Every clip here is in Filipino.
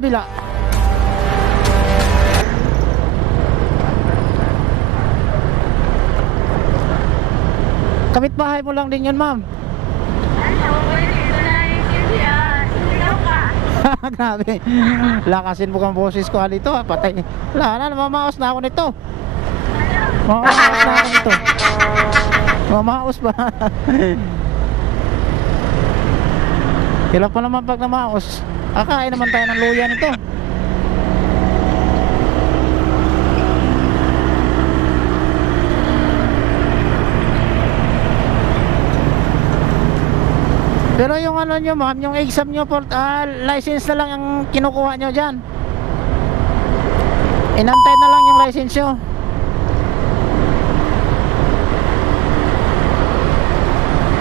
Bila. Kapitbahay mo lang din yun, ma'am. Grabe. Lakasin mo kang boses ko dito, patay. Wala na, mamaos na ako nito. Mamaos na ako nito. Mamaos ba? Hirap pa naman pag namaos. Kakain naman tayo ng luya nito. Pero yung ano nyo, ma'am, yung exam nyo for license na lang ang kinukuha nyo dyan. Inantay na lang yung license nyo.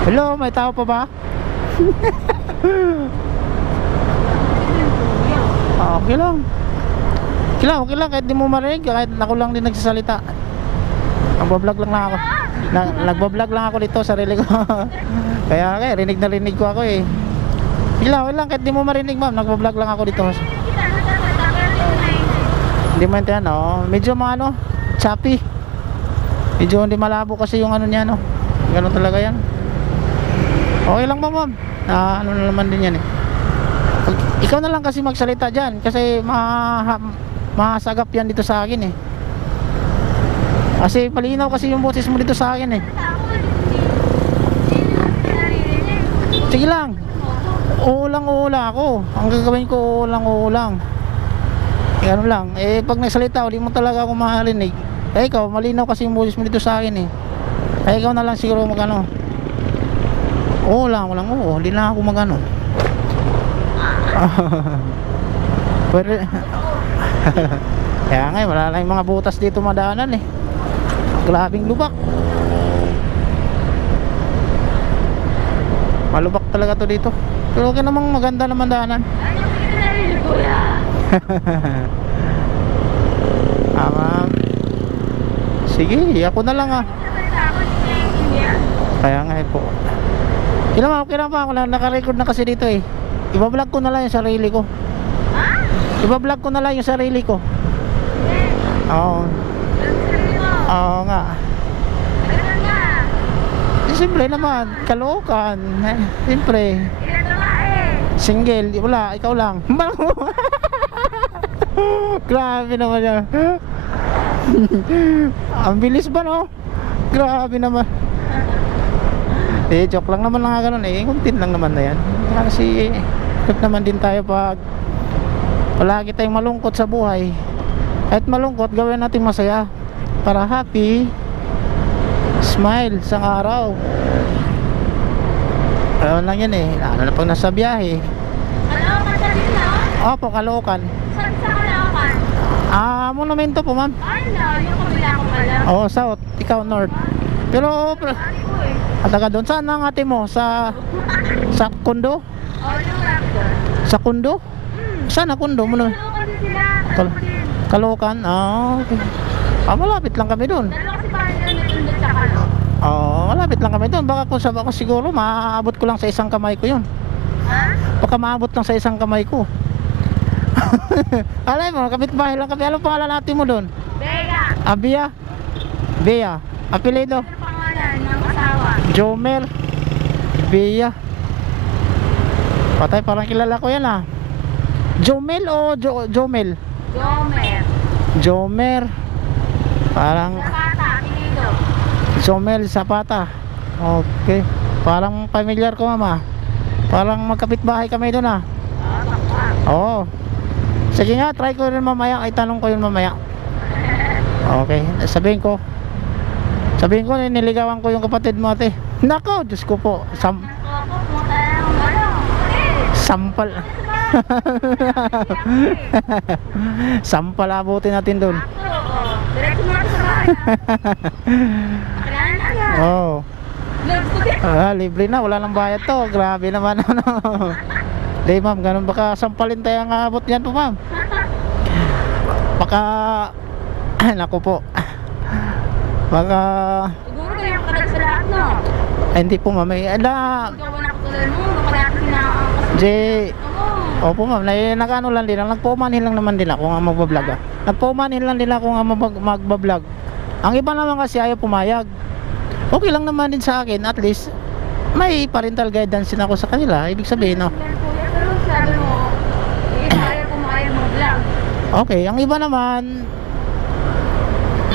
Hello, may tao pa ba? Okay lang. Okay lang, kahit di mo marinig, kahit ako lang din nagsasalita. Nagbablog lang ako. Nagbablog lang ako dito, sarili ko. Kaya rinig na rinig ko ako eh. Okay lang, kahit di mo marinig, ma'am, nagbablog lang ako dito. Hindi mo yan, oh. Medyo ano, choppy. Medyo hindi malabo kasi yung ano niya, no. Ganun talaga yan. Okay lang ba, ma'am? Ano na naman din yan eh. Ikaw na lang kasi magsalita dyan, kasi masagap yan dito sa akin eh. Kasi palinaw kasi yung boses mo dito sa akin eh. Sige lang. Oo lang ako. Ang gagawin ko, oo lang. Ganun lang. Eh pag nagsalita, hindi mo talaga ako marinig. Eh ikaw, malinaw kasi yung boses mo dito sa akin eh. Eh ikaw na lang siguro magano. Oo lang, walang oo. Hindi na ako magano. Pero kaya nga, wala lang yung mga butas dito madaanan eh. Grabing lubak. Malubak talaga to dito. Pero okay namang maganda naman daanan. Sige, ako na lang ah. Kaya nga po. Okay lang pa ako, naka-record na kasi dito eh. Iba-vlog ko na lang yung sarili ko. Iba-vlog ko na lang yung sarili ko. Oo. Oo nga. Siyempre naman, Caloocan. Siyempre. Single, wala, ikaw lang. Grabe naman yan. Ang bilis ba no? Grabe naman. Joke lang naman nga ganun eh. Kuntin lang naman na yan. Kasi hirap naman din tayo pag palagi tayong malungkot sa buhay. Kahit malungkot, gawin natin masaya para happy. Smile sa araw. Ayun lang yan eh. Lalo na pag nasa biyahe. Caloocan sa dito? Opo, Caloocan. Saan sa Caloocan? Monumento po, ma'am. Yung kabila ko pala. Oo, south. Ikaw, north. Pero taga doon. Saan ang ate mo? Sa Kundo? Yung Raptor. Sa Kundo? Saan ang Kundo mo na? Caloocan din sila. Caloocan? Okay. Malapit lang kami doon. Dalawa kasi parang nandun sa Caloocan. Malapit lang kami doon. Baka kung sabi ko siguro maaabot ko lang sa isang kamay ko yun. Ha? Baka maabot lang sa isang kamay ko. Alay mo, kapitbahay lang kami. Anong pangalan natin mo doon? Bea. Abia? Bea. Apelido? Ano pangalan ng asawa? Jomer. Bea. Patay, parang kilala ko yan ah. Jomel o Jomel? Gomer. Jomer. Parang Zapata, Apelido. Jomel Zapata. Okay. Parang familiar ko, mama. Parang magkapitbahay kami doon ah. Oo. Sige nga, try ko rin mamaya. Ay, tanong ko yun mamaya. Okay, sabihin ko, niligawan ko yung kapatid mo, ate. Nako, Diyos ko po. Sampal. Sampal abutin natin doon. Diretso mo sa bahay. Kailangan na yan. Oo. Libre na, wala nang bayad to. Grabe naman ano. Di ma'am, ganun baka sampalin tayo ang abot yan po, ma'am. Baka nako po. Baka Siguro kayo ang kalag sa lahat, no? hindi po, ma'am. Ikaw na katulad mo, kapag na J Oo. Opo ma'am, nag-ano lang din, nagpumanhin lang naman din ako nga magbablog. Nagpumanhin lang din ako nga magbablog. Ang iba naman kasi ayaw pumayag. Okay lang naman din sa akin, at least may parental guidance din ako sa kanila. Ibig sabihin, no? Pero sabi mo, ayaw kumain mo vlog. Okay, ang iba naman,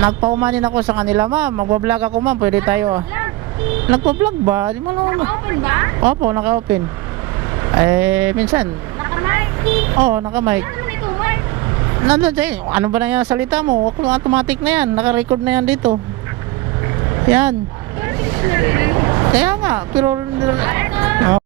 nagpaumanin ako sa kanila, ma'am, magbablog ako ma'am, pwede tayo. Nagpa-vlog ba? Di mo naman. Naka-open ba? Opo, naka-open. Minsan, Naka-mic? oo, naka-mic. Ano naman ito, mic? Nandun dyan, ano ba na yan salita mo? Automatic na yan, naka-record na yan dito. Yan. Pero hindi ko narinig. Kaya nga, pero... Ito.